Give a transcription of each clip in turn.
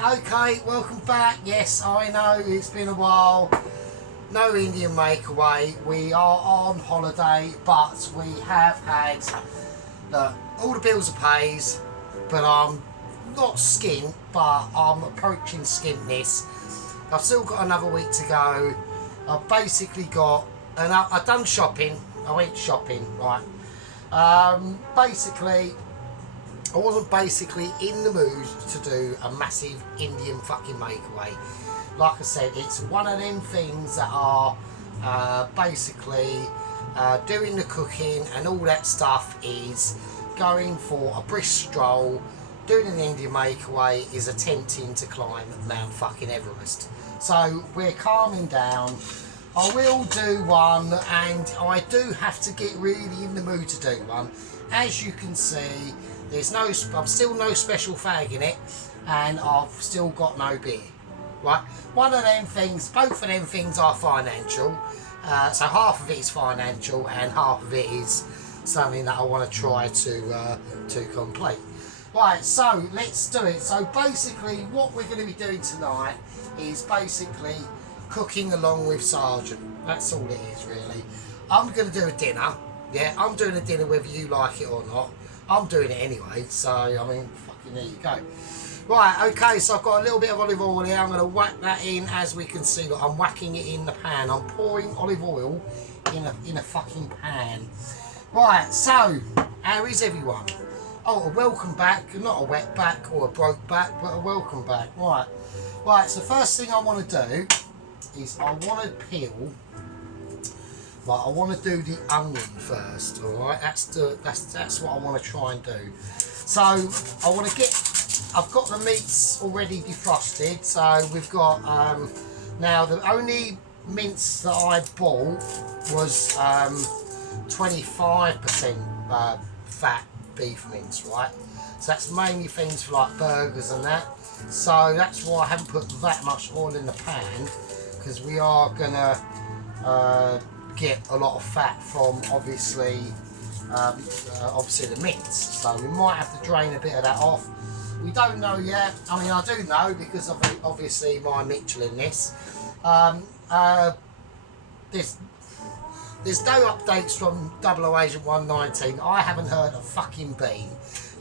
Right, okay, welcome back. Yes, I know it's been a while. No Indian Makeaway. We are on holiday, but we have had all the bills are paid, but I'm not skint, but I'm approaching skintness. I've still got another week to go. I've basically got, and I've done shopping. I went shopping, right. Basically, I wasn't basically in the mood to do a massive Indian fucking makeaway. Like I said, it's one of them things that are basically doing the cooking and all that stuff is going for a brisk stroll. Doing an Indian makeaway is attempting to climb Mount fucking Everest. So we're calming down. I will do one, and I do have to get really in the mood to do one. As you can see, I'm still no special fag in it, and I've still got no beer. Right, one of them things, both of them things are financial. So half of it is financial, and half of it is something that I want to try to complete. Right, so let's do it. So basically, what we're going to be doing tonight is basically cooking along with Sergeant. That's all it is, really. I'm going to do a dinner. Yeah, I'm doing a dinner whether you like it or not. I'm doing it anyway, so I mean, fucking there you go. Right, okay, so I've got a little bit of olive oil here. I'm going to whack that in. As we can see, look, I'm whacking it in the pan. I'm pouring olive oil in a fucking pan. Right, so how is everyone? Oh, a welcome back, not a wet back or a broke back, but a welcome back. Right, so first thing I want to do is I want to peel. Right, I want to do the onion first. All right, that's what I want to try and do. So I want to I've got the meats already defrosted. So we've got now the only mince that I bought was 25% fat beef mince, right? So that's mainly things for like burgers and that. So that's why I haven't put that much oil in the pan, because we are gonna get a lot of fat from obviously the mince, so we might have to drain a bit of that off. We don't know yet. I mean, I do know because of obviously my Michelin this. There's no updates from 00 Agent 119. I haven't heard a fucking bean.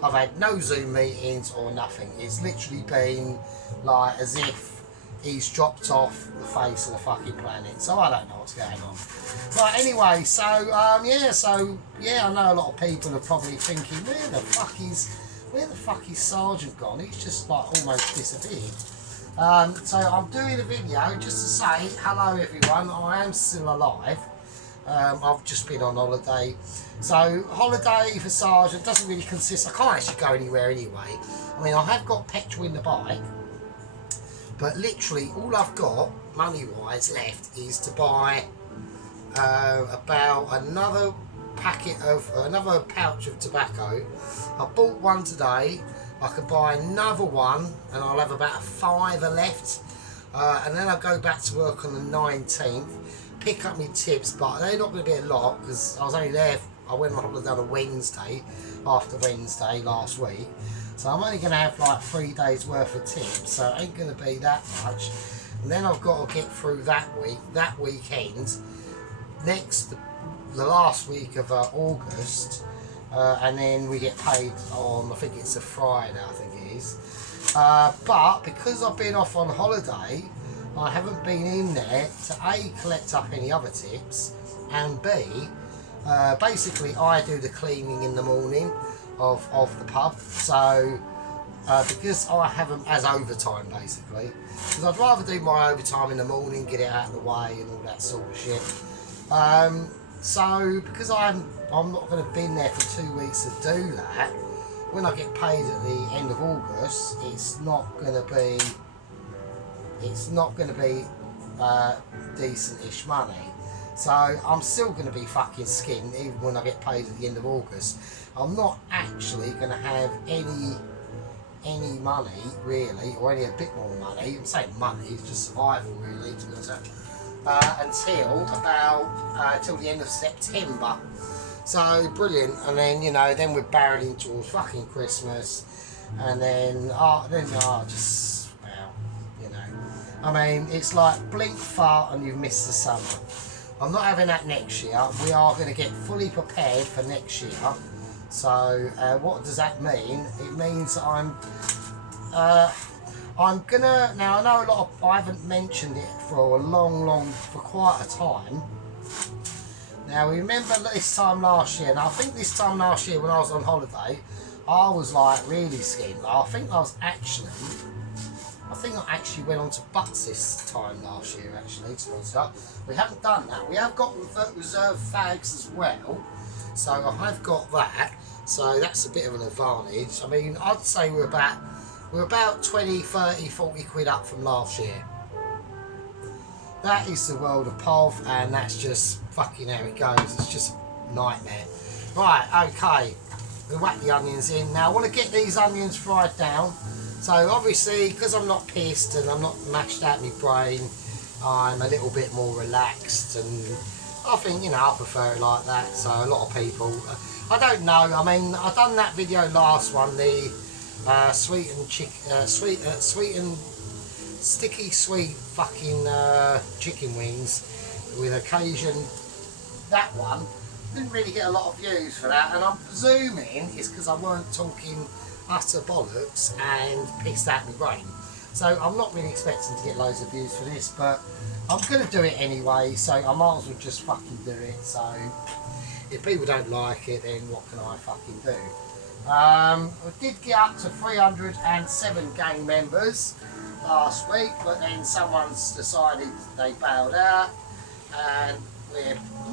I've had no Zoom meetings or nothing. It's literally been like as if he's dropped off the face of the fucking planet, so I don't know what's going on. Right, anyway, so yeah, I know a lot of people are probably thinking, where the fuck is Sergeant gone? He's just like almost disappeared. So I'm doing a video just to say hello everyone. I am still alive. I've just been on holiday. So holiday for Sergeant doesn't really consist. I can't actually go anywhere anyway. I mean, I have got petrol in the bike. But literally all I've got money-wise left is to buy about another pouch of tobacco. I bought one today. I could buy another one, and I'll have about a £5 left. And then I'll go back to work on the 19th, pick up my tips, but they're not going to be a lot because I was only there. I went on holiday on a Wednesday, after Wednesday last week. So I'm only going to have like 3 days worth of tips, so it ain't going to be that much. And then I've got to get through that weekend, the last week of August, and then we get paid on, I think it's a Friday, I think it is. But because I've been off on holiday, I haven't been in there to A, collect up any other tips, and B, basically I do the cleaning in the morning of the pub, so because I haven't, as overtime basically, because I'd rather do my overtime in the morning, get it out of the way and all that sort of shit. So because I'm not going to be there for 2 weeks to do that, when I get paid at the end of August, it's not going to be decent-ish money. So I'm still going to be fucking skinned even when I get paid at the end of August. I'm not actually going to have any money really, or any a bit more money. I'm saying money, it's just survival really, to be honest, until about till the end of September. So brilliant, and then then we're barreling towards fucking Christmas, and then just I mean, it's like blink fart and you've missed the summer. I'm not having that next year. We are going to get fully prepared for next year. So what does that mean? It means that I'm gonna, now I know a lot of, I haven't mentioned it for for quite a time. Now remember this time last year, and I think this time last year when I was on holiday, I was like really skinny. I think I actually went on to butts this time last year actually, to be honest. We haven't done that. We have got reserve fags as well. So I have got that. So that's a bit of an advantage. I mean, I'd say we're about 20, 30, 40 quid up from last year. That is the world of POV, and that's just fucking how it goes. It's just a nightmare. Right, okay. We'll whack the onions in. Now I want to get these onions fried down. So obviously, because I'm not pissed and I'm not mashed out my brain, I'm a little bit more relaxed, and I think, you know, I prefer it like that. So a lot of people, I don't know. I mean, I done that video last one, the sweet and sticky sweet fucking chicken wings with occasion. That one didn't really get a lot of views for that, and I'm presuming it's because I weren't talking utter bollocks and pissed out my brain. So I'm not really expecting to get loads of views for this, but I'm going to do it anyway, so I might as well just fucking do it. So if people don't like it, then what can I fucking do? We did get up to 307 gang members last week, but then someone's decided they bailed out, and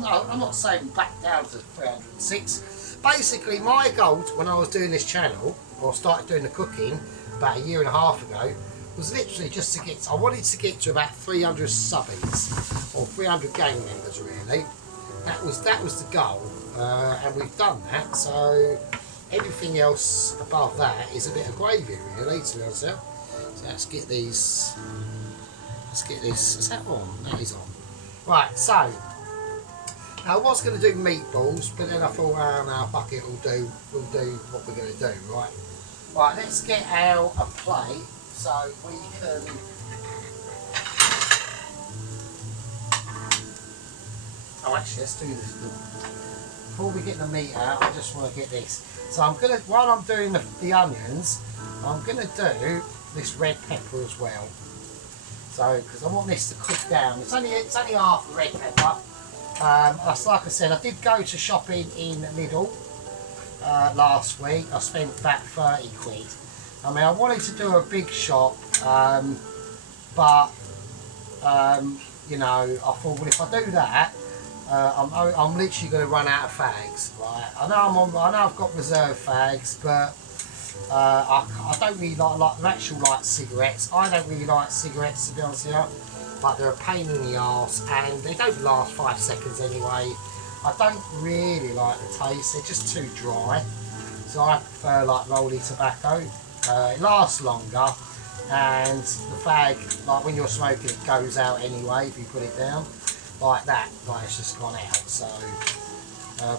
I'm not saying back down to 306. Basically, my goal when I was doing this channel, or started doing the cooking about a year and a half ago, was literally just to get, I wanted to get to about 300 subbies, or 300 gang members really. That was the goal, and we've done that, so everything else above that is a bit of gravy really, to be honest. So let's get this, is that on? That is on. Right, so now I was going to do meatballs, but then I thought, oh no, fuck it, we'll do what we're going to do, right? Right, let's get out a plate so we can. Oh, actually, let's do this. Before we get the meat out, I just want to get this. So I'm gonna, while I'm doing the onions, I'm gonna do this red pepper as well. So, because I want this to cook down. It's only half a red pepper. That's like I said, I did go to shopping in Lidl last week. I spent about 30 quid. I mean, I wanted to do a big shop, but you know, I thought, well, if I do that, I'm literally going to run out of fags. Right? I know I've got reserve fags, but I don't really like actual cigarettes. I don't really like cigarettes, to be honest with you. But they're a pain in the arse, and they don't last 5 seconds anyway. I don't really like the taste, they're just too dry. So I prefer like rolling tobacco. It lasts longer, and the fag, like when you're smoking, it goes out anyway if you put it down. Like that, like it's just gone out. So,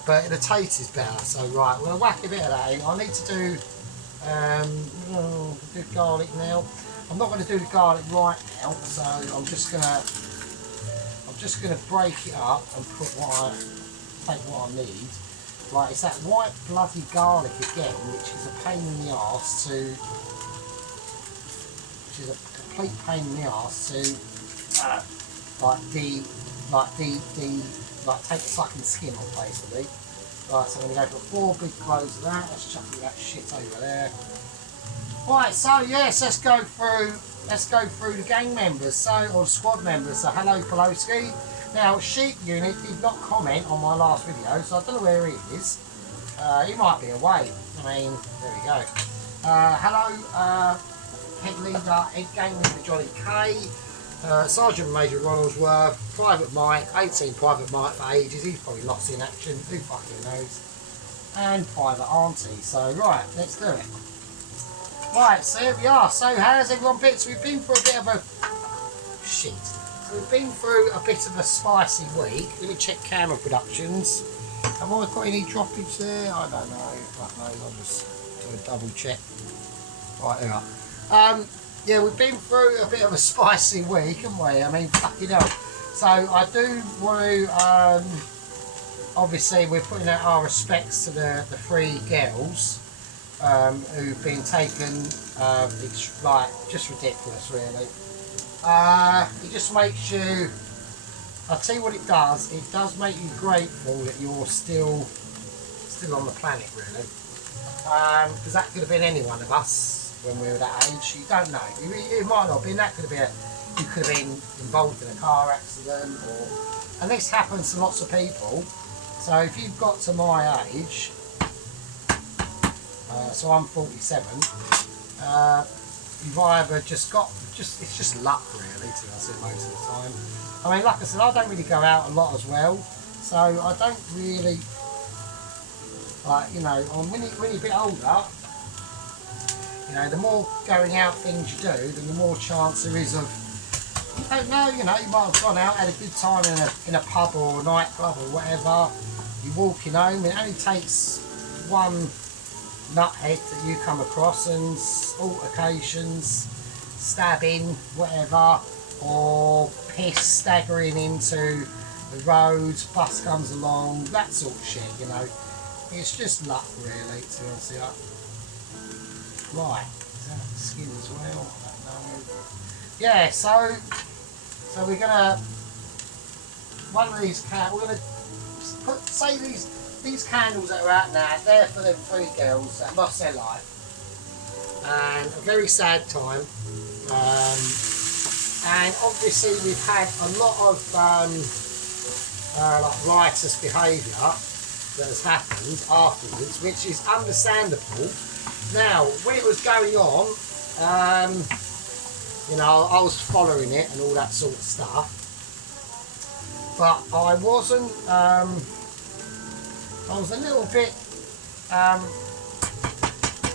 but the taste is better. So right, we're gonna whack a bit of that in. I need to do garlic now. I'm not going to do the garlic right now, so I'm just gonna break it up and put take what I need. Right, it's that white bloody garlic again, which is a pain in the arse to, which is a complete pain in the arse to, take the fucking skin off basically. Right, so I'm gonna go for 4 big cloves of that. Let's chuck all that shit over there. Right, so yes, let's go through the gang members, or the squad members. So hello Poloski. Now Sheep Unit did not comment on my last video, so I don't know where he is. He might be away. I mean, there we go. Hello Head Leader, Head Gang Leader Johnny K, Sergeant Major Ronaldsworth, Private Mike, 18 Private Mike for ages, he's probably lost in action, who fucking knows, and Private Auntie. So right, let's do it. Right, so here we are. So how's everyone been? So we've been through a bit of a shit. So we've been through a bit of a spicy week. Let me check camera productions. Have I got any droppage there? I don't know. Fuck knows. I'll just do a double check. Right, there we are. Yeah, we've been through a bit of a spicy week, haven't we? I mean, fucking hell. So I do want to, obviously we're putting out our respects to the three girls who've been taken. It's like, just ridiculous really. It just makes you, I'll tell you what it does make you grateful that you're still on the planet really. Because that could have been any one of us when we were that age. You don't know. It might not have been. That could have been. You could have been involved in a car accident, and this happens to lots of people. So if you've got to my age, so I'm 47. You've either it's just luck really, to us most of the time. I mean, like I said, I don't really go out a lot as well, so I don't really. Like, you know, when you're a bit older, you know, the more going out things you do, then the more chance there is of, you don't know, you know, you might have gone out, had a good time in a pub or a nightclub or whatever, you're walking home, it only takes one nuthead that you come across and altercations, stabbing, whatever, or piss staggering into the roads, bus comes along, that sort of shit, you know. It's just luck really, to be honest with you. Right, is that skin as well? I don't know. Yeah, so we're gonna, one of these we're gonna put, say these candles that are out now, they're for them three girls that lost their life. And a very sad time. And obviously we've had a lot of like riotous behaviour that has happened afterwards, which is understandable. Now, when it was going on, you know, I was following it and all that sort of stuff, but I wasn't, I was a little bit,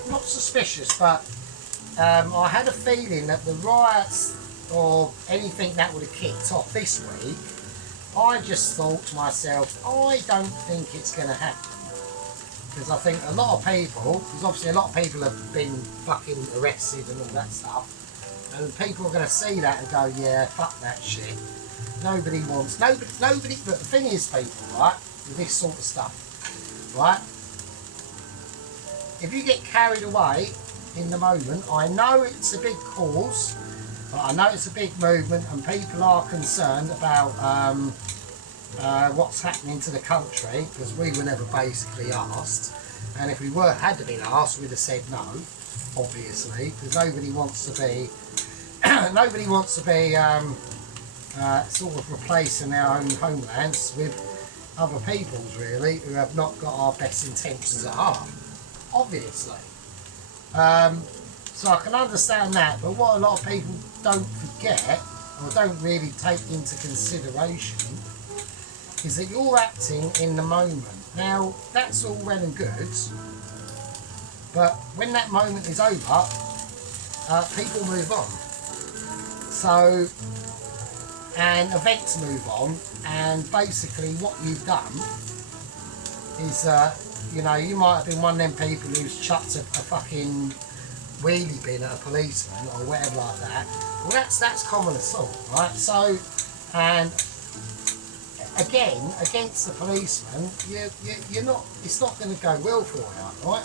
not suspicious, but I had a feeling that the riots or anything that would have kicked off this week, I just thought to myself, I don't think it's going to happen. Because I think a lot of people, because obviously a lot of people have been fucking arrested and all that stuff, and people are going to see that and go, yeah, fuck that shit. Nobody, but the thing is, people, right, with this sort of stuff, right, if you get carried away in the moment, I know it's a big cause, but I know it's a big movement and people are concerned about what's happening to the country, because we were never basically asked, and if we had to been asked, we'd have said no, obviously, because nobody wants to be sort of replacing their own homelands with other people's really, who have not got our best intentions at heart, obviously. So I can understand that, but what a lot of people don't forget, or don't really take into consideration, is that you're acting in the moment. Now, that's all well and good, but when that moment is over, people move on. So, and events move on, and basically what you've done is, you know, you might have been one of them people who's chucked a fucking wheelie bin at a policeman or whatever like that. Well, that's common assault, right? So, and again, against the policeman, you're not. It's not going to go well for you, right?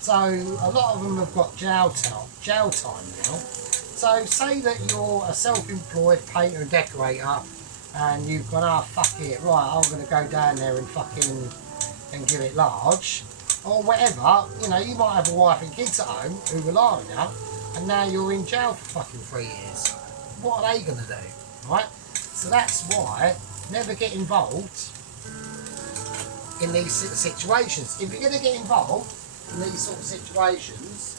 So a lot of them have got jail time now. So say that you're a self-employed painter and decorator, and you've gone, oh fuck it, right, I'm going to go down there and fucking and give it large, or whatever. You know, you might have a wife and kids at home who rely on you, and now you're in jail for fucking 3 years. What are they going to do, right? So that's why never get involved in these situations. If you're going to get involved in these sort of situations,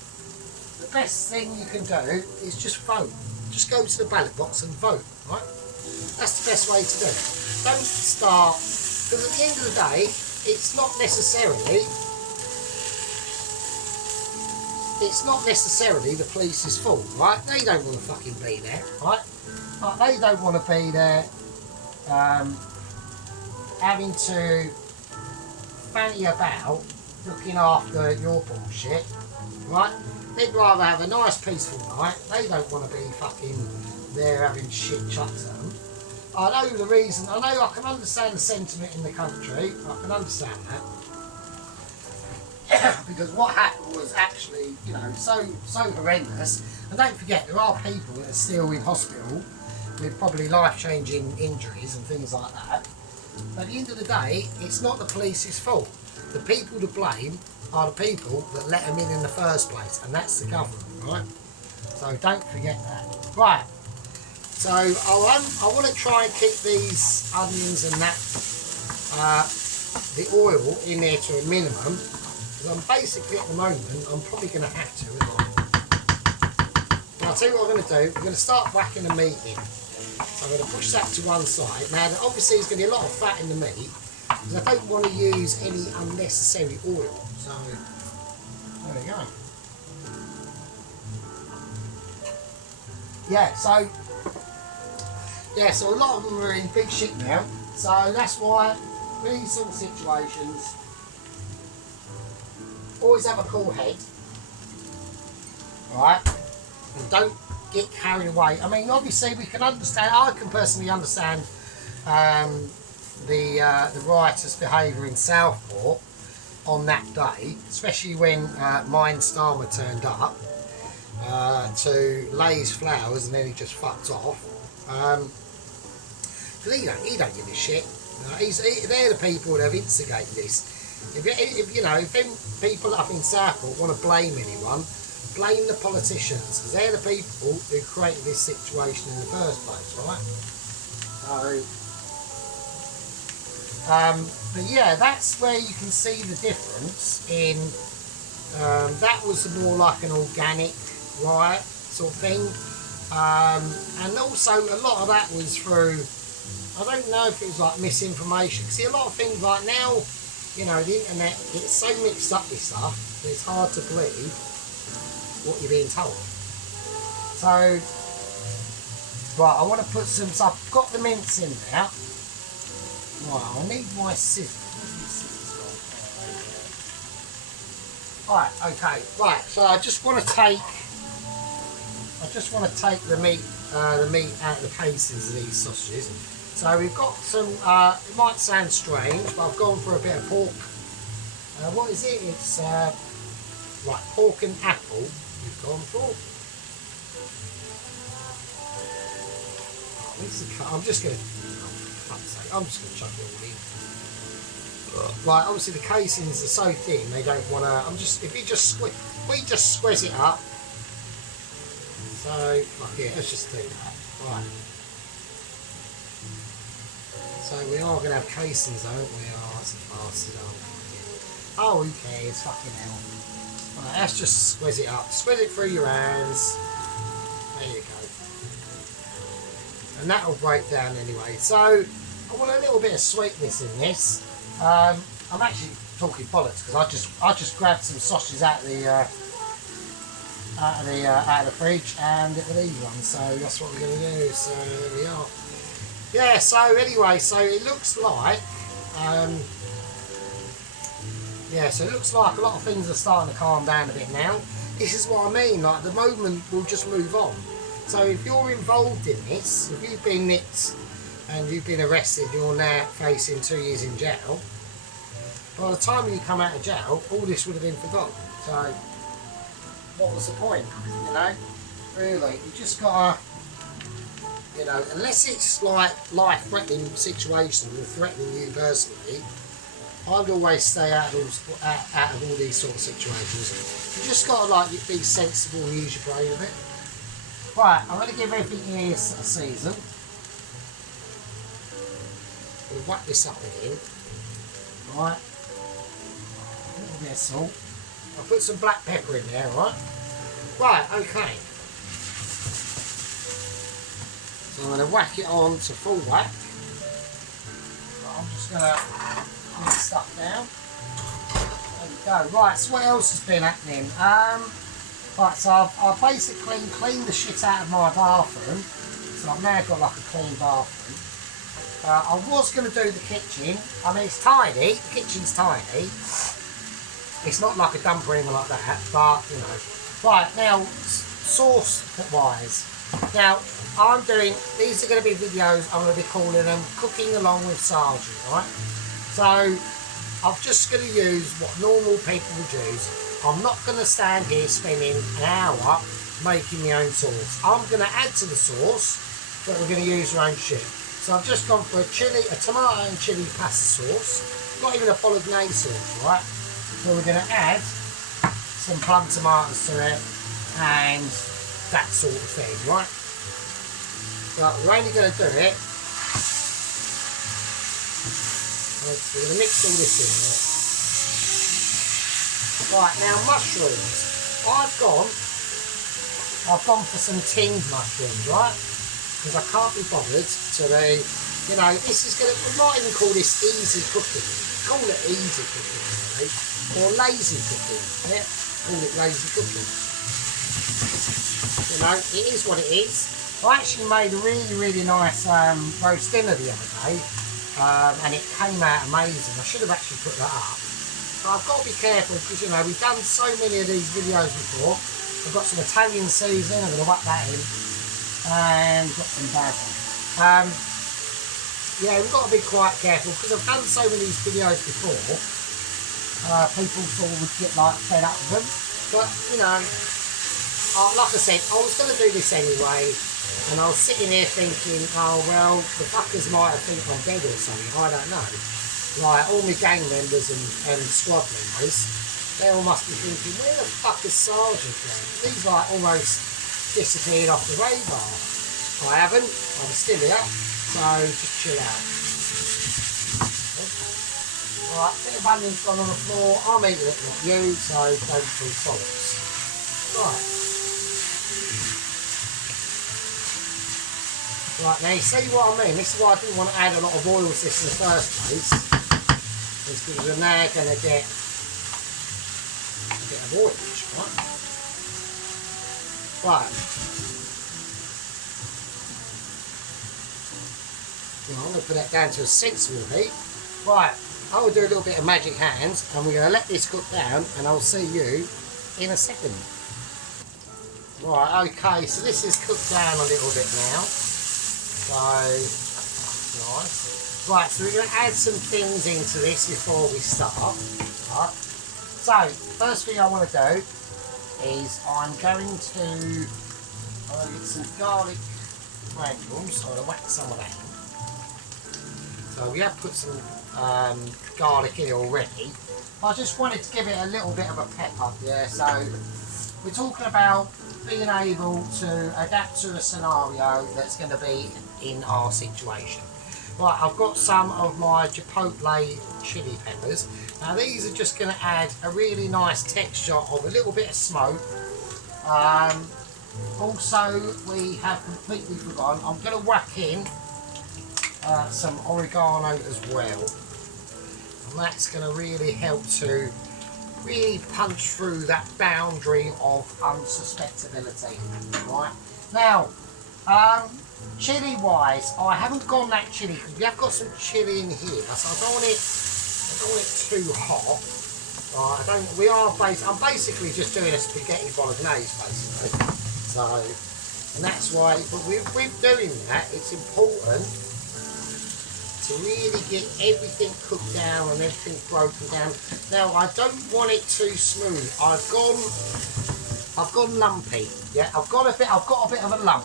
the best thing you can do is just vote. Just go to the ballot box and vote, right? That's the best way to do it. Don't start, because at the end of the day, it's not necessarily the police's fault, right? They don't want to fucking be there, right? Like, they don't want to be there having to fanny about looking after your bullshit, right? they'd rather have a nice peaceful night. They don't want to be fucking there having shit chucked at them. I know the reason, I know I can understand the sentiment in the country, I can understand that. Because what happened was actually, you know, so horrendous. And don't forget, there are people that are still in hospital with probably life-changing injuries and things like that. But at the end of the day, it's not the police's fault. The people to blame are the people that let them in the first place, and that's the government, right? So don't forget that. Right. So I want to try and keep these onions and that, the oil in there to a minimum. Because I'm basically at the moment, I'm probably going to have to, isn't I? Now I'll tell you what I'm going to do. We're going to start whacking the meat in. So I'm going to push that to one side. Now obviously there's going to be a lot of fat in the meat, because I don't want to use any unnecessary oil. So there we go. Yeah, so a lot of them are in big shit now. So that's why these sort of situations, always have a cool head, right? And don't get carried away. I mean, obviously we can understand. I can personally understand the riotous behaviour in Southport on that day, especially when Mine Starmer turned up to lay his flowers and then he just fucked off. Because he don't give a shit. They're the people that have instigated this. If you know, if them people up in Southport want to blame anyone, blame the politicians, because they're the people who created this situation in the first place, right? So, but yeah, that's where you can see the difference in, that was more like an organic riot sort of thing. And also a lot of that was through, I don't know if it was like misinformation. See, a lot of things like now, you know, the internet gets so mixed up with stuff that it's hard to believe what you're being told. So, right, I want to put some, so I've got the mince in there. Right, I need my scissors. Where's my scissors? Right, okay, right, so I just want to take the meat out of the cases of these sausages. So we've got some, it might sound strange, but I've gone for a bit of pork. What is it? It's, right, pork and apple we've gone for. I'm just going to, I'm just going to chuck it all in. Right, obviously the casings are so thin, they don't want to, if we just squeeze it up. So, fuck it, let's just do that. Right. So we are going to have casings, aren't we? Oh, that's a bastard. Oh, who cares? Fucking hell. Right, let's just squeeze it up. Squeeze it through your hands. There you go. And that'll break down anyway. So I want a little bit of sweetness in this. I'm actually talking bollocks because I just grabbed some sausages out of the fridge and it were these ones. So that's what we're going to do. So there we are. Yeah, so anyway, so it looks like, yeah, so it looks like a lot of things are starting to calm down a bit now. This is what I mean, like the moment will just move on. So if you're involved in this, if you've been nicked and you've been arrested, you're now facing 2 years in jail, by the time you come out of jail, all this would have been forgotten. So what was the point, you know? Really, you just gotta, you know, unless it's like life-threatening situations or threatening you personally, I'd always stay out of all these sort of situations. You just got to like be sensible and use your brain a bit. Right, I'm going to give everything here a season. We'll whack this up again. Right, a little bit of salt. I'll put some black pepper in there, right? Right, okay. So I'm going to whack it on to full whack. I'm just going to clean stuff down. There we go. Right, so what else has been happening? Right, so I've basically cleaned the shit out of my bathroom. So I've now got like a clean bathroom. I was going to do the kitchen. I mean, it's tiny. The kitchen's tiny. It's not like a dump or anything like that, but, you know. Right, now, sauce wise. Now, these are going to be videos, I'm going to be calling them Cooking Along with Sergeant, right? So, I'm just going to use what normal people would use. I'm not going to stand here spending an hour making my own sauce. I'm going to add to the sauce, but we're going to use our own shit. So I've just gone for a tomato and chili pasta sauce. Not even a bolognese sauce, right? So we're going to add some plum tomatoes to it and that sort of thing, right? But we're only going to do it. We're going to mix all this in. Right, now mushrooms. I've gone for some tinned mushrooms, right? Because I can't be bothered to be, you know, this is going to, we might even call this easy cooking. Call it easy cooking, really. Or lazy cooking, yeah? Call it lazy cooking. You know, it is what it is. I actually made a really, really nice roast dinner the other day, and it came out amazing. I should have actually put that up. But I've got to be careful because, you know, we've done so many of these videos before. I've got some Italian seasoning, I'm going to whack that in, and got some basil. Yeah, we've got to be quite careful because I've done so many of these videos before. People sort of would get like fed up with them, but you know, like I said, I was going to do this anyway, and I was sitting here thinking, oh well, the fuckers might have think I'm dead or something, I don't know. Like all my gang members and squad members, they all must be thinking, where the fuck is Sergeant going? He's like almost disappeared off the radar. I haven't, I'm still here, so just chill out. Right, a bit of onion's gone on the floor, I'm eating it, not you, so don't feel bollocks. Right. Right, now you see what I mean? This is why I didn't want to add a lot of oil to this in the first place. Is because we're now going to get a bit of oilage, right? Right. Now I'm going to put that down to a sensible heat. Right, I will do a little bit of magic hands and we're going to let this cook down and I'll see you in a second. Right, okay, so this is cooked down a little bit now. So, nice. Right, so we're going to add some things into this before we start. Right. So, first thing I want to do is I'm going to get some garlic granules. So I'm going to whack some of that in. So we have put some garlic in already. I just wanted to give it a little bit of a pep up, yeah. So we're talking about being able to adapt to a scenario that's going to be in our situation. Right, I've got some of my chipotle chili peppers. Now these are just going to add a really nice texture of a little bit of smoke. Also, we have completely forgotten, I'm going to whack in some oregano as well. And that's going to really help to really punch through that boundary of unsuspectability. Right, now, chili wise, I haven't gone that chili because we have got some chili in here, so I don't want it too hot. Right, I'm basically just doing a spaghetti bolognese basically. So, and that's why, but with doing that, it's important to really get everything cooked down and everything broken down. Now I don't want it too smooth. I've gone lumpy. Yeah, I've got a bit of a lump.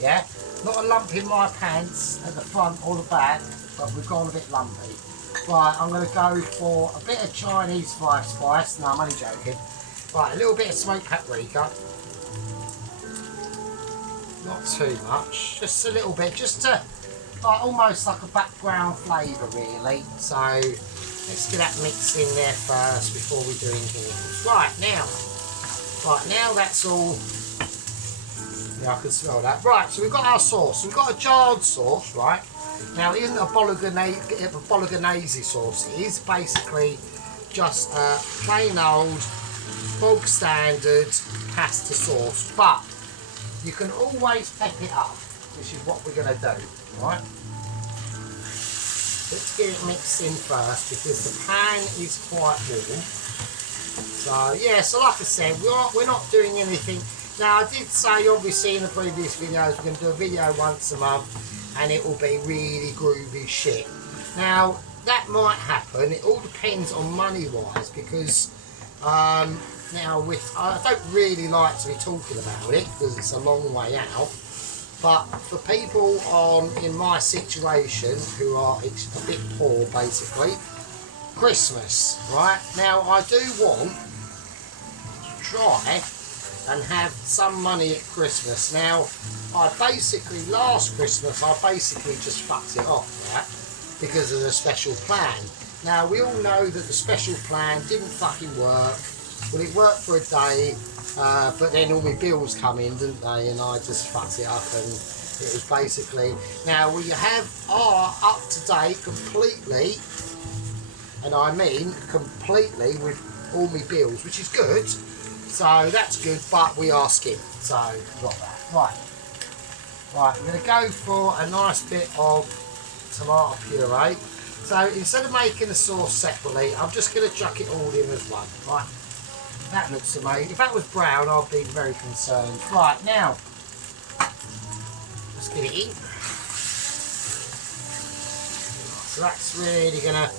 Yeah, not a lump in my pants at the front or the back, but we've gone a bit lumpy. Right, I'm going to go for a bit of Chinese spice. No, I'm only joking. Right, a little bit of smoked paprika. Not too much, just a little bit, just to almost like a background flavour really. So let's get that mixed in there first before we do anything else. Right now that's all. Yeah, I can smell that. Right, so we've got our sauce. We've got a jarred sauce, right? Now it isn't a bolognese sauce. It is basically just a plain old bog standard pasta sauce, but you can always pep it up, which is what we're going to do, right? Let's get it mixed in first because the pan is quite warm. So yeah, so like I said, we're not doing anything. Now I did say obviously in the previous videos we're going to do a video once a month, and it will be really groovy shit. Now that might happen. It all depends on money wise, because now I don't really like to be talking about it because it's a long way out. But for people in my situation who are a bit poor, basically, Christmas, right? Now I do want to try and have some money at Christmas. Now last Christmas I basically just fucked it off, right? Because of the special plan. Now we all know that the special plan didn't fucking work. Well, it worked for a day, but then all my bills come in, didn't they? And I just fucked it up, and it was basically, now we are up to date completely, and I mean completely, with all my bills, which is good. So that's good, but we are skint. So got that. Right, we're going to go for a nice bit of tomato puree. So instead of making the sauce separately, I'm just going to chuck it all in as one. Right, that looks amazing. If that was brown, I'd be very concerned. Right, now let's get it in. So that's really going to,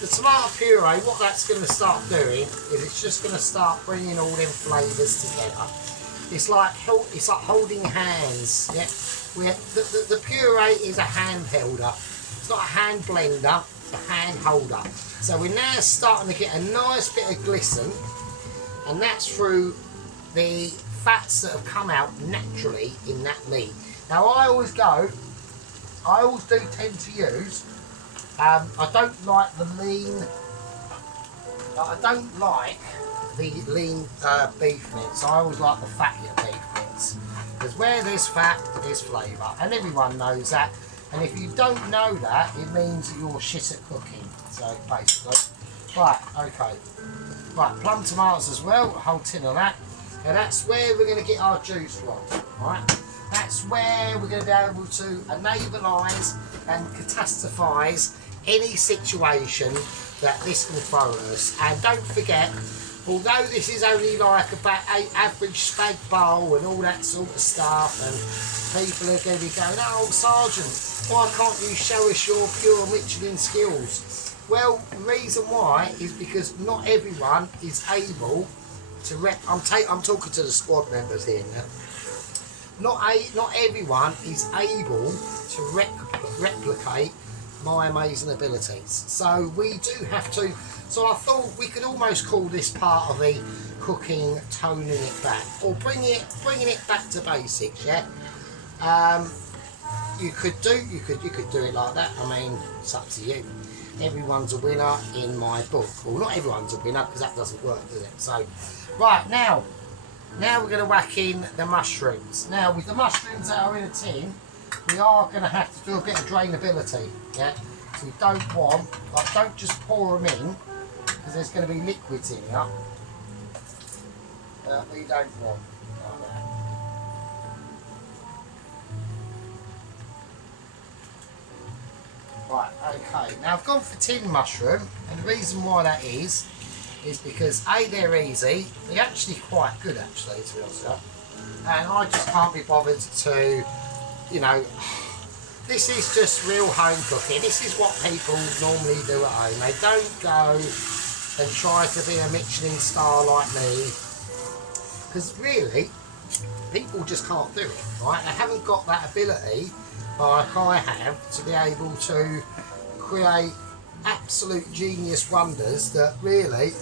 the tomato puree, what that's going to start doing is it's just going to start bringing all them flavours together. It's like holding hands. Yeah, the puree is a hand holder. It's not a hand blender, it's a hand holder. So we're now starting to get a nice bit of glisten, and that's through the fats that have come out naturally in that meat. Now I always do tend to use, I don't like the lean, beef mince. I always like the fattier beef mince, because where there's fat, there's flavour, and everyone knows that. And if you don't know that, it means that you're shit at cooking. So basically, right, okay, right, plum tomatoes as well, a whole tin of that. Now that's where we're going to get our juice from, right? That's where we're going to be able to enablise and catastrophise any situation that this can throw at us. And don't forget, although this is only like about an average spag bowl and all that sort of stuff, and people are going to be going, oh Sergeant, why can't you show us your pure Michelin skills? Well, the reason why is because not everyone is able to I'm talking to the squad members here now. Not everyone is able to replicate my amazing abilities. So we do have to. So I thought we could almost call this part of the cooking toning it back, or bringing it back to basics. Yeah. You could do it like that. I mean, it's up to you. Everyone's a winner in my book. Well, not everyone's a winner, because that doesn't work, does it? So, right, now we're going to whack in the mushrooms. Now, with the mushrooms that are in a tin, we are going to have to do a bit of drainability. Yeah. So we don't just pour them in, because there's going to be liquids in here. We don't want like that. Right, okay, now I've gone for tin mushroom, and the reason why that is because A, they're easy, they're actually quite good actually, to be honest with you, and I just can't be bothered to, you know, this is just real home cooking. This is what people normally do at home. They don't go and try to be a Michelin star like me, because really, people just can't do it, right? They haven't got that ability like I have to be able to create absolute genius wonders that really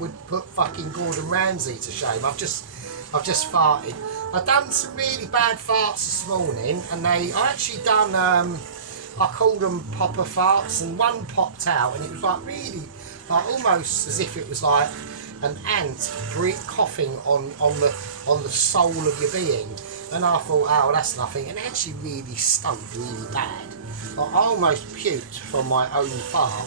would put fucking Gordon Ramsay to shame. I've just farted. I've done some really bad farts this morning, and I actually done I called them popper farts, and one popped out, and it was like really, like almost as if it was like an ant coughing on the soul of your being. And I thought, oh, that's nothing, and it actually really stunk really bad. Like, I almost puked from my own fart.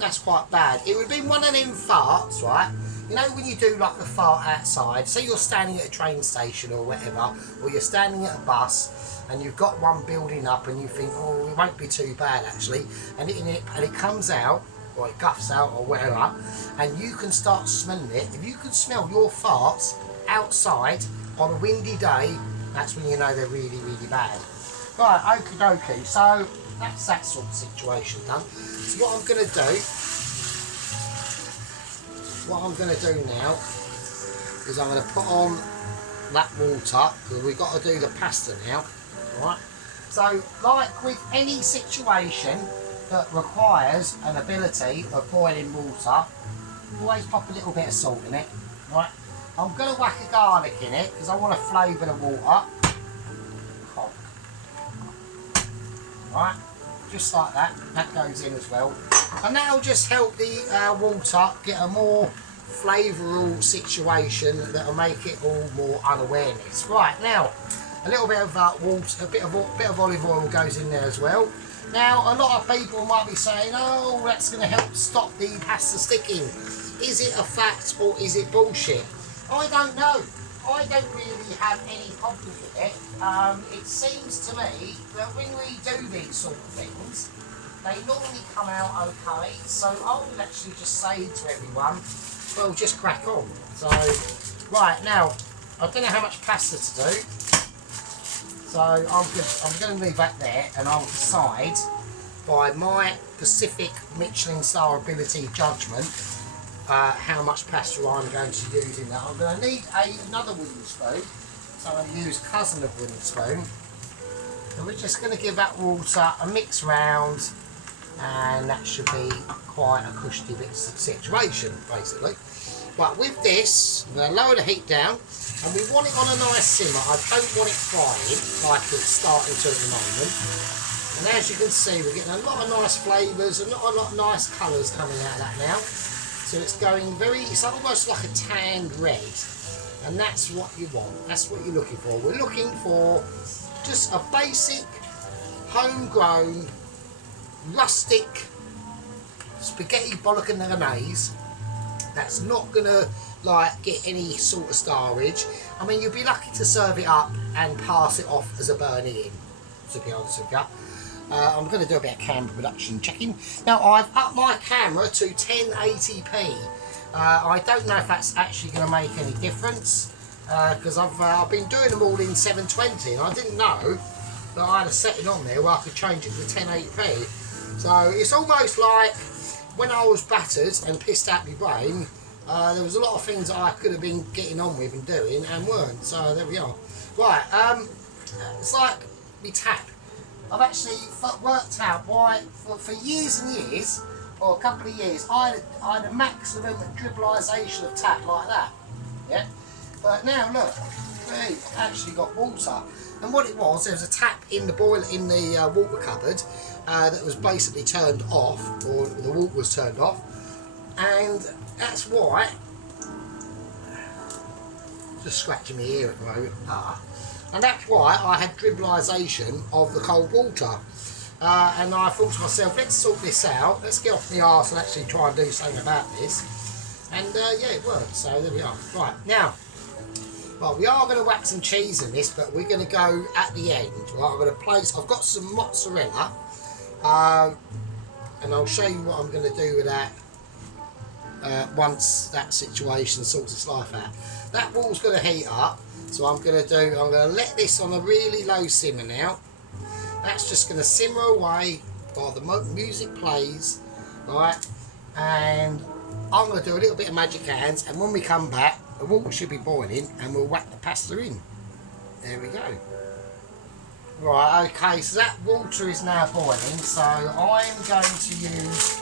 That's quite bad. It would have been one of them farts, right? You know when you do like a fart outside, say you're standing at a train station or whatever, or you're standing at a bus, and you've got one building up, and you think, oh, it won't be too bad actually, and it comes out, or it guffs out or whatever, and you can start smelling it. If you can smell your farts outside on a windy day, that's when you know they're really, really bad. Right, okie dokie, so that's that sort of situation done. So what I'm going to do now is I'm going to put on that water, because we've got to do the pasta now. Right. So, like with any situation that requires an ability of boiling water, always pop a little bit of salt in it. Right. I'm going to whack a garlic in it because I want to flavour the water. Right, just like that. That goes in as well, and that'll just help the water get a more flavoural situation that'll make it all more unawareness. Right, now a little bit of water, a bit of olive oil goes in there as well. Now a lot of people might be saying, oh, that's going to help stop the pasta sticking. Is it a fact or is it bullshit? I don't know. I don't really have any problem with it. It seems to me that when we do these sort of things, they normally come out okay. So I would actually just say to everyone, well, just crack on. So, right, now, I don't know how much pasta to do. So I'm going to leave that there, and I'll decide by my Pacific Michelin star ability judgment how much pasta I'm going to use in that. I'm going to need another wooden spoon, so I'm going to use cousin of wooden spoon. And we're just going to give that water a mix round, and that should be quite a cushy bit situation, basically. But with this, I'm going to lower the heat down, and we want it on a nice simmer. I don't want it frying like it's starting to at the moment. And as you can see, we're getting a lot of nice flavours and a lot of nice colours coming out of that now. So it's going it's almost like a tanned red, and that's what you want. That's what you're looking for. We're looking for just a basic, homegrown, rustic spaghetti bolognese that's not gonna like get any sort of starage. I mean, you'll be lucky to serve it up and pass it off as a burnie in, to be honest with you. I'm going to do a bit of camera production checking. Now I've upped my camera to 1080p. I don't know if that's actually going to make any difference because I've been doing them all in 720, and I didn't know that I had a setting on there where I could change it to 1080p. So it's almost like when I was battered and pissed out my brain, there was a lot of things that I could have been getting on with and doing and weren't. So there we are. Right, it's like me tap. I've actually worked out why, for years and years, or a couple of years, I had a maximum dribblization of tap like that. Yeah? But now look, we've actually got water. And what it was, there was a tap in the boiler, in the water cupboard, that was basically turned off, or the water was turned off. And that's why, just scratching my ear at the moment, and that's why I had dribblization of the cold water. And I thought to myself, let's sort this out, let's get off my arse and actually try and do something about this. And yeah, it worked, so there we are. Right, now, well, we are going to whack some cheese in this, but we're going to go at the end. Right, I'm going to place, I've got some mozzarella, and I'll show you what I'm going to do with that once that situation sorts its life out. That water's going to heat up. So I'm going to let this on a really low simmer now. That's just going to simmer away while the music plays, right? And I'm going to do a little bit of magic hands, and when we come back, the water should be boiling, and we'll whack the pasta in. There we go. Right, okay, so that water is now boiling, so I'm going to use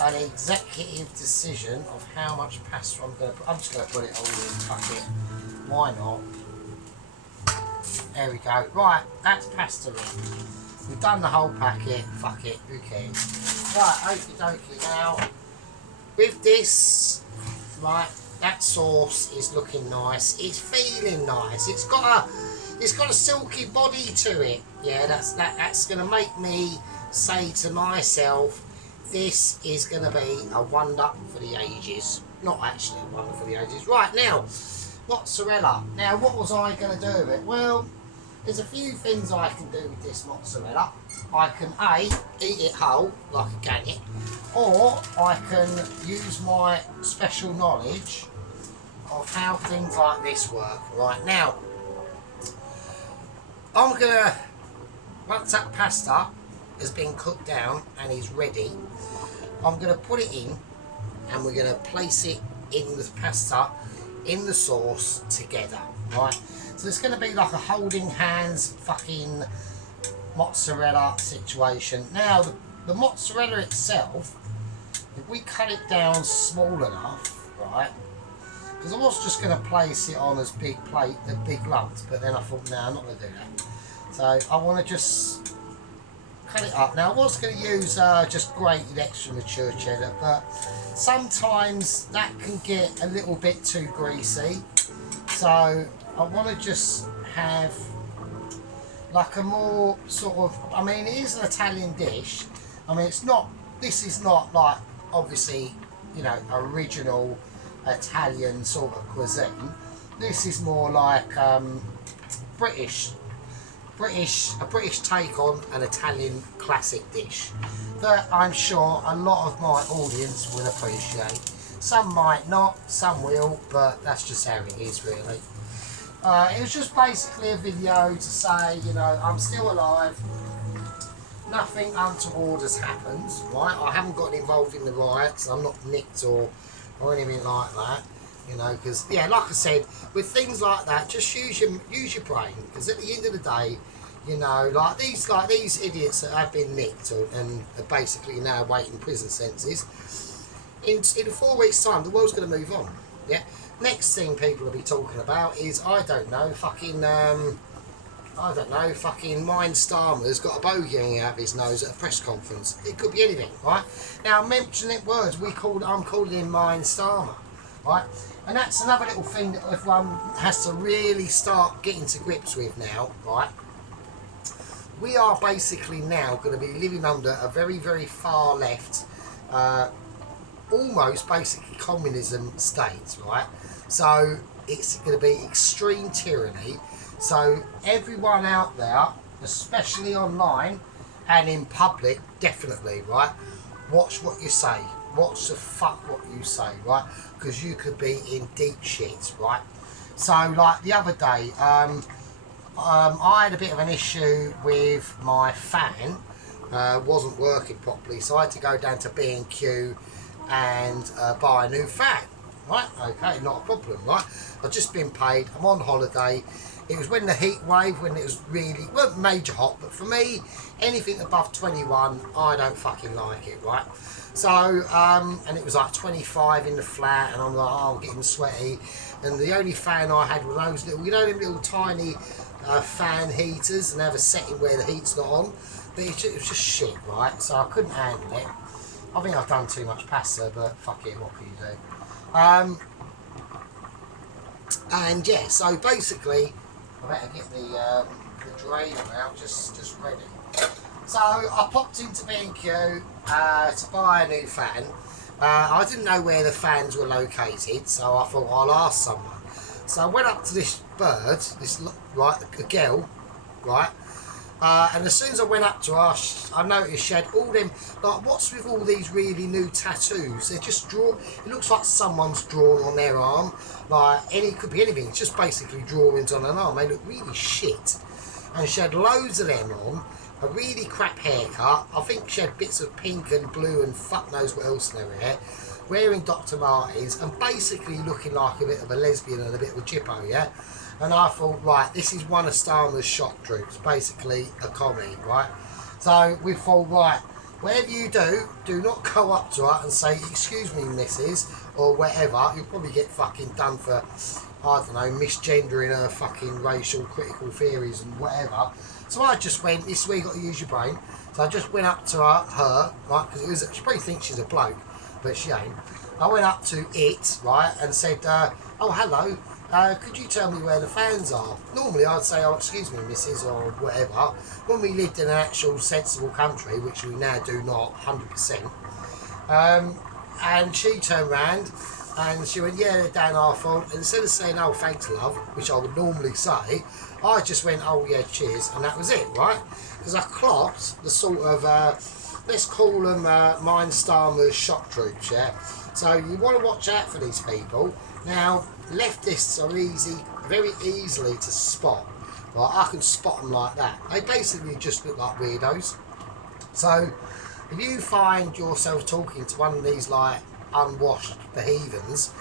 an executive decision of how much pasta I'm going to put. I'm just going to put it all in the bucket. Why not? There we go. Right, that's pasta in. We've done the whole packet. Fuck it, who cares? Right, okie dokie. Now, with this, right, that sauce is looking nice. It's feeling nice. It's got a silky body to it. Yeah, that's gonna make me say to myself, this is gonna be a wonder for the ages. Not actually a wonder for the ages. Right, now, mozzarella. Now, what was I gonna do with it? Well, there's a few things I can do with this mozzarella. I can A, eat it whole, like a gannet, or I can use my special knowledge of how things like this work. Right now, I'm gonna, once that pasta has been cooked down and is ready, I'm gonna put it in and we're gonna place it in the pasta, in the sauce together, right? So it's gonna be like a holding hands fucking mozzarella situation. Now, the mozzarella itself, if we cut it down small enough, right? Because I was just going to place it on as big lumps, but then I thought, no, I'm not going to do that. So I want to just cut it up. Now I was going to use just grated extra mature cheddar, but sometimes that can get a little bit too greasy. So I want to just have like a more sort of, I mean, it is an Italian dish. I mean, it's not, this is not like, obviously, you know, original Italian sort of cuisine. This is more like a British take on an Italian classic dish that I'm sure a lot of my audience will appreciate. Some might not, some will, but that's just how it is, really. It was just basically a video to say, you know, I'm still alive, nothing untoward has happened, right? I haven't got involved in the riots, I'm not nicked or anything like that, you know, because, yeah, like I said, with things like that, just use your brain, because at the end of the day, you know, like these idiots that have been nicked and are basically now waiting prison sentences, in 4 weeks' time, the world's going to move on, yeah? Next thing people will be talking about is, I don't know, fucking Mine Starmer's got a bogey hanging out of his nose at a press conference. It could be anything, right? Now, mentioning words, I'm calling him Mine Starmer, right? And that's another little thing that everyone has to really start getting to grips with now, right? We are basically now going to be living under a very, very far left, almost basically communism state, right? So it's going to be extreme tyranny. So everyone out there, especially online and in public, definitely, right? Watch what you say. Watch the fuck what you say, right? Because you could be in deep shit, right? So like the other day, I had a bit of an issue with my fan, wasn't working properly, so I had to go down to B&Q and buy a new fan, right? Okay, not a problem, right? I've just been paid, I'm on holiday. It was when the heat wave, when it was really, well, major hot, but for me, anything above 21, I don't fucking like it, right? So, and it was like 25 in the flat, and I'm like, oh, I'm getting sweaty. And the only fan I had were those little, you know, them little tiny fan heaters, and they have a setting where the heat's not on. But it was just shit, right? So I couldn't handle it. I think I've done too much pasta, but fuck it, what can you do? And yeah, so basically, I better get the drainer out, just ready. So I popped into B&Q to buy a new fan. I didn't know where the fans were located, so I thought I'll ask someone. So I went up to this bird, right, a girl, right, and as soon as I went up to her, I noticed she had all them, like, what's with all these really new tattoos? They're just drawn, it looks like someone's drawn on their arm, like, it could be anything, it's just basically drawings on an arm, they look really shit. And she had loads of them on, a really crap haircut, I think she had bits of pink and blue and fuck knows what else in her hair, wearing Dr. Martens and basically looking like a bit of a lesbian and a bit of a jippo, yeah? And I thought, right, this is one of Starmer's shock troops, basically a commie, right? So we thought, right, whatever you do not go up to her and say, excuse me, missus, or whatever. You'll probably get fucking done for, I don't know, misgendering her fucking racial critical theories and whatever. So I just went, this is where you got to use your brain. So I just went up to her, right, because she probably thinks she's a bloke, but she ain't. I went up to it, right, and said, oh, hello, could you tell me where the fans are? Normally I'd say, oh, excuse me, missus, or whatever. When we lived in an actual sensible country, which we now do not, 100%, and she turned round and she went, yeah, they're down our fault. And instead of saying, oh, thanks, love, which I would normally say, I just went, oh yeah, cheers, and that was it, right? Because I clocked the sort of, let's call them Mindstormers shock troops, yeah? So you want to watch out for these people. Now, leftists are very easily to spot. Right? I can spot them like that. They basically just look like weirdos. So if you find yourself talking to one of these like unwashed heathens,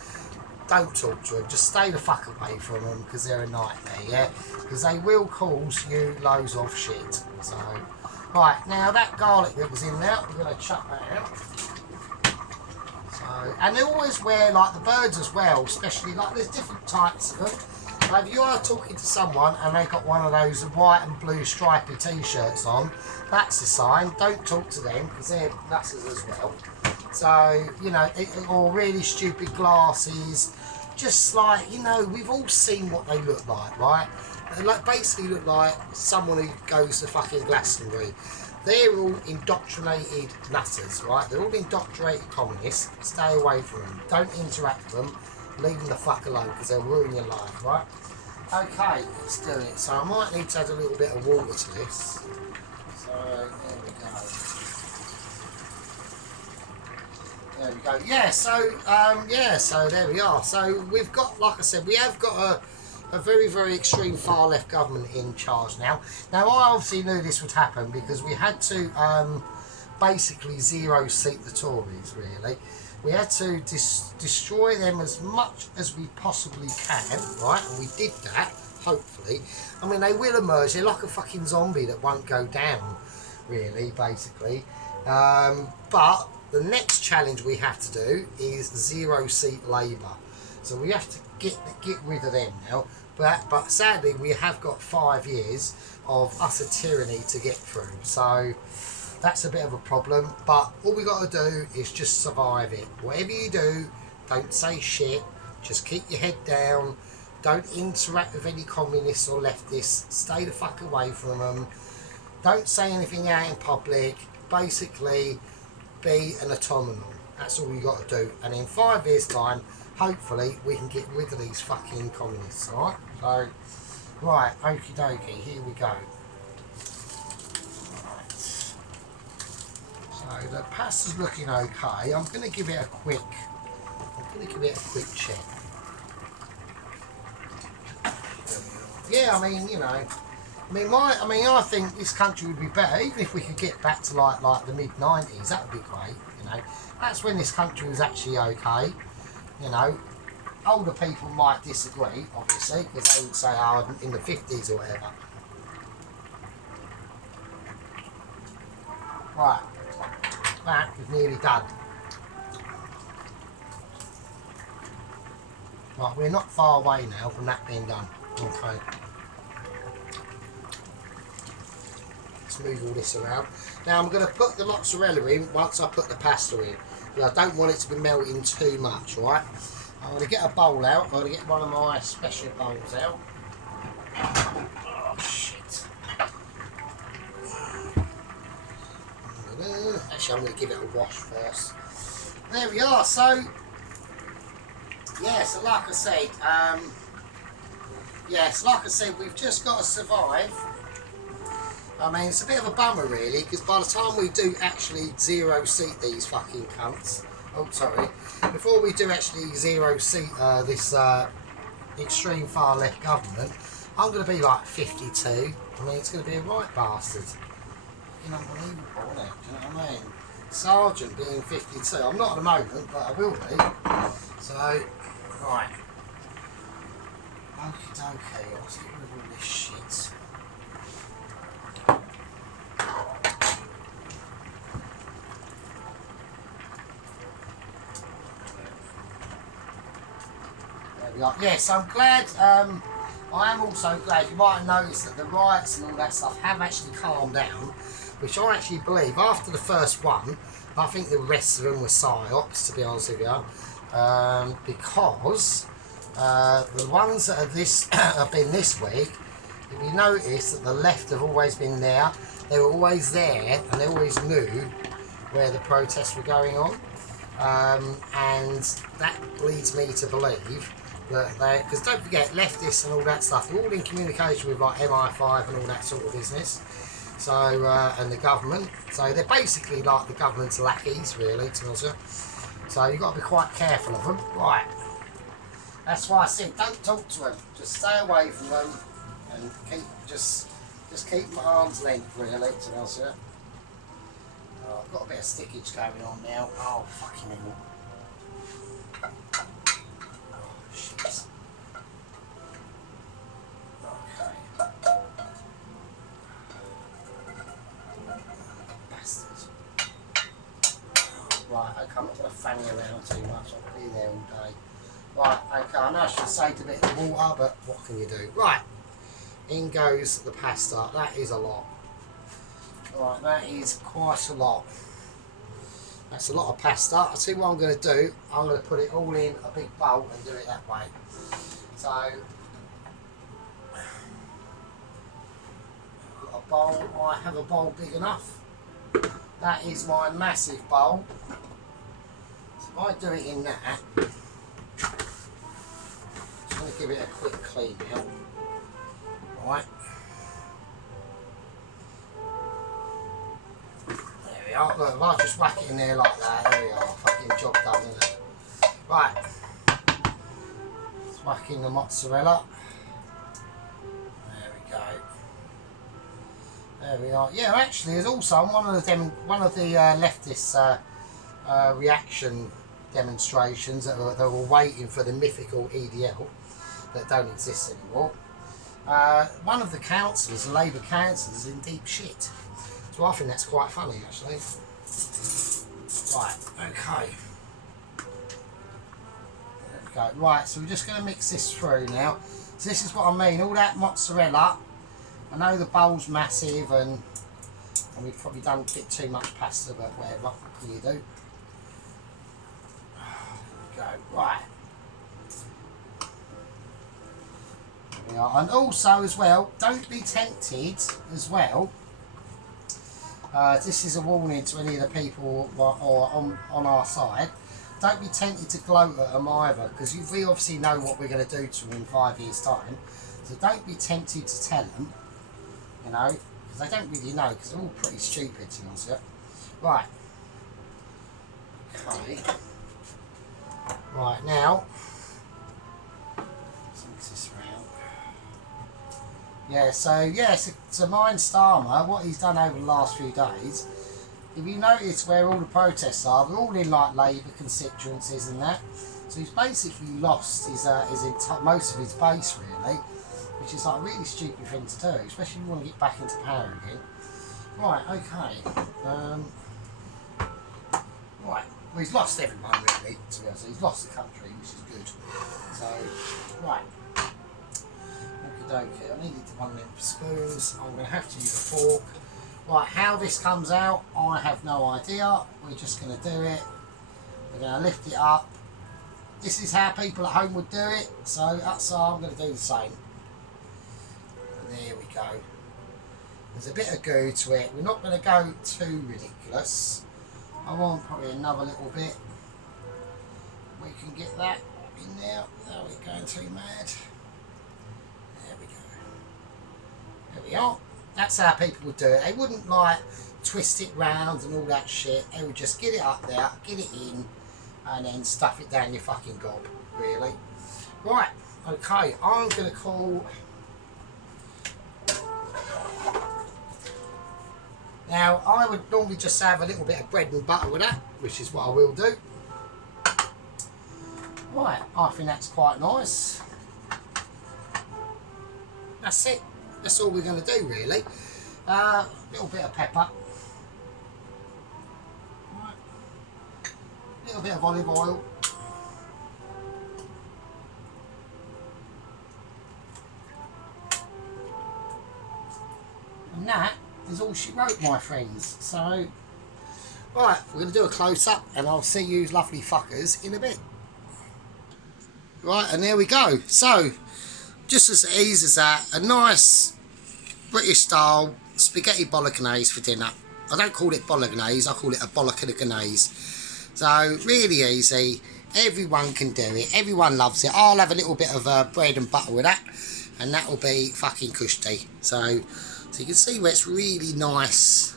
don't talk to them. Just stay the fuck away from them because they're a nightmare, yeah? Because they will cause you loads of shit. So, right, now that garlic that was in there, we're going to chuck that out. So, and they always wear, like the birds as well, especially, like there's different types of them. Like if you are talking to someone and they've got one of those white and blue stripy t-shirts on, that's a sign. Don't talk to them because they're nutters as well. So, you know, or really stupid glasses, just like, you know, we've all seen what they look like, right? They like basically look like someone who goes to fucking Glastonbury. They're all indoctrinated nutters, right? They're all indoctrinated communists. Stay away from them. Don't interact with them. Leave them the fuck alone because they'll ruin your life, right? Okay, let's do it. So I might need to add a little bit of water to this. So, there we go. There we go. Yeah, so there we are. So we've got, like I said, we have got a very, very extreme far left government in charge now. Now, I obviously knew this would happen because we had to basically zero seat the Tories, really. We had to destroy them as much as we possibly can, right? And we did that, hopefully. I mean, they will emerge. They're like a fucking zombie that won't go down, really, basically. But the next challenge we have to do is zero seat Labour. So we have to get rid of them now. But sadly, we have got 5 years of utter tyranny to get through. So that's a bit of a problem. But all we got to do is just survive it. Whatever you do, don't say shit. Just keep your head down. Don't interact with any communists or leftists. Stay the fuck away from them. Don't say anything out in public. Basically, be an autonomous. That's all you got to do. And in 5 years' time, hopefully, we can get rid of these fucking communists, alright? So, right, okie dokie, here we go. Right. So, the pasta's looking okay. I'm going to give it a quick check. Yeah, I mean, you know, I think this country would be better, even if we could get back to like the mid-90s, that would be great, you know. That's when this country was actually okay. You know, older people might disagree, obviously, because they would say, oh, in the 50s or whatever. Right, that is nearly done. Right, we're not far away now from that being done. Okay. Let's move all this around. Now I'm going to put the mozzarella in once I put the pasta in. I don't want it to be melting too much, right? I'm going to get a bowl out. I'm going to get one of my special bowls out. Oh, shit. Actually, I'm going to give it a wash first. There we are. So, yeah, so like I said, we've just got to survive. I mean, it's a bit of a bummer, really, because by the time we do actually zero seat these fucking cunts, oh, sorry, before we do actually zero seat this extreme far left government, I'm going to be like 52. I mean, it's going to be a right bastard. Fucking unbelievable, isn't it? Do you know what I mean? Sergeant being 52. I'm not at the moment, but I will be. So, right. Okie dokie, let's get rid of all this shit. Yes, I'm glad. I am also glad. You might have noticed that the riots and all that stuff have actually calmed down, which I actually believe after the first one. I think the rest of them were psyops, to be honest with you, because the ones that have been this week, if you notice that the left have always been there, they were always there, and they always knew where the protests were going on, and that leads me to believe Because don't forget, leftists and all that stuff, they're all in communication with like MI5 and all that sort of business. So, and the government. So they're basically like the government's lackeys, really, to be honest. So you've got to be quite careful of them. Right. That's why I said don't talk to them. Just stay away from them and keep just keep my arm's length, really, to be honest. Oh, I've got a bit of stickage going on now. Oh, fucking hell. Oh, shit. Okay. Bastard. Right, okay, I'm not going to fanny around too much. I'll be there all day. Right, okay, I know I should save a bit of water, but what can you do? Right, in goes the pasta. That is a lot. Right, that is quite a lot. That's a lot of pasta. I'll see what I'm going to do. I'm going to put it all in a big bowl and do it that way. So, I've got a bowl. I have a bowl big enough. That is my massive bowl. So if I do it in that, just going to give it a quick clean out. Right. Look, if I just whack it in there like that, there we are, fucking job done, isn't it? Right, let's whack in the mozzarella. There we go. There we are. Yeah, actually, there's also one of the leftist reaction demonstrations that were waiting for the mythical EDL that don't exist anymore. One of the councillors, the Labour councillors, is in deep shit. So I think that's quite funny, actually. Right, okay. There we go. Right, so we're just going to mix this through now. So this is what I mean, all that mozzarella. I know the bowl's massive and we've probably done a bit too much pasta, but whatever, what can you do? There we go, right. There we are. And also as well, don't be tempted as well. This is a warning to any of the people on our side. Don't be tempted to gloat at them either, because we obviously know what we're going to do to them in 5 years' time. So don't be tempted to tell them, you know, because they don't really know, because they're all pretty stupid, to be honest with you. Right. Okay. Right, now, let's mix this around. Yeah, so Mine Starmer, what he's done over the last few days, if you notice where all the protests are, they're all in like Labour constituencies and that. So he's basically lost his most of his base, really, which is like a really stupid thing to do, especially if you want to get back into power again. Right, okay. Right, well, he's lost everyone, really, to be honest. He's lost the country, which is good. So, right. Okay, I needed one of them spoons. I'm going to have to use a fork. Right, how this comes out, I have no idea. We're just going to do it. We're going to lift it up. This is how people at home would do it, so that's how I'm going to do the same. And there we go. There's a bit of goo to it. We're not going to go too ridiculous. I want probably another little bit. We can get that in there without it going too mad. There we are. That's how people would do it. They wouldn't like twist it round and all that shit. They would just get it up there, get it in, and then stuff it down your fucking gob, really. Right, okay, I'm going to call... Now, I would normally just have a little bit of bread and butter with that, which is what I will do. Right, I think that's quite nice. That's it. That's all we're going to do, really. A little bit of pepper. Right. A little bit of olive oil. And that is all she wrote, my friends. So, right, we're going to do a close-up and I'll see you lovely fuckers in a bit. Right, and there we go. So, just as easy as that, a nice British style spaghetti bolognese for dinner. I don't call it bolognese, I call it a bolognese. So really easy, Everyone can do it. Everyone loves it. I'll have a little bit of bread and butter with that, and that will be fucking cushy. So you can see where it's really nice.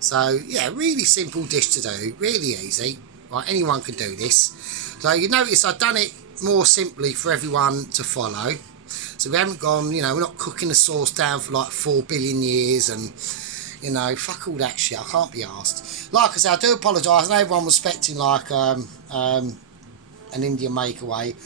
So yeah, really simple dish to do. Really easy. Right, anyone can do this. So you notice I've done it more simply for everyone to follow. So we haven't gone, you know, we're not cooking the sauce down for like 4 billion years and, you know, fuck all that shit. I can't be arsed. Like I said, I do apologise. I know everyone was expecting like an Indian makeaway.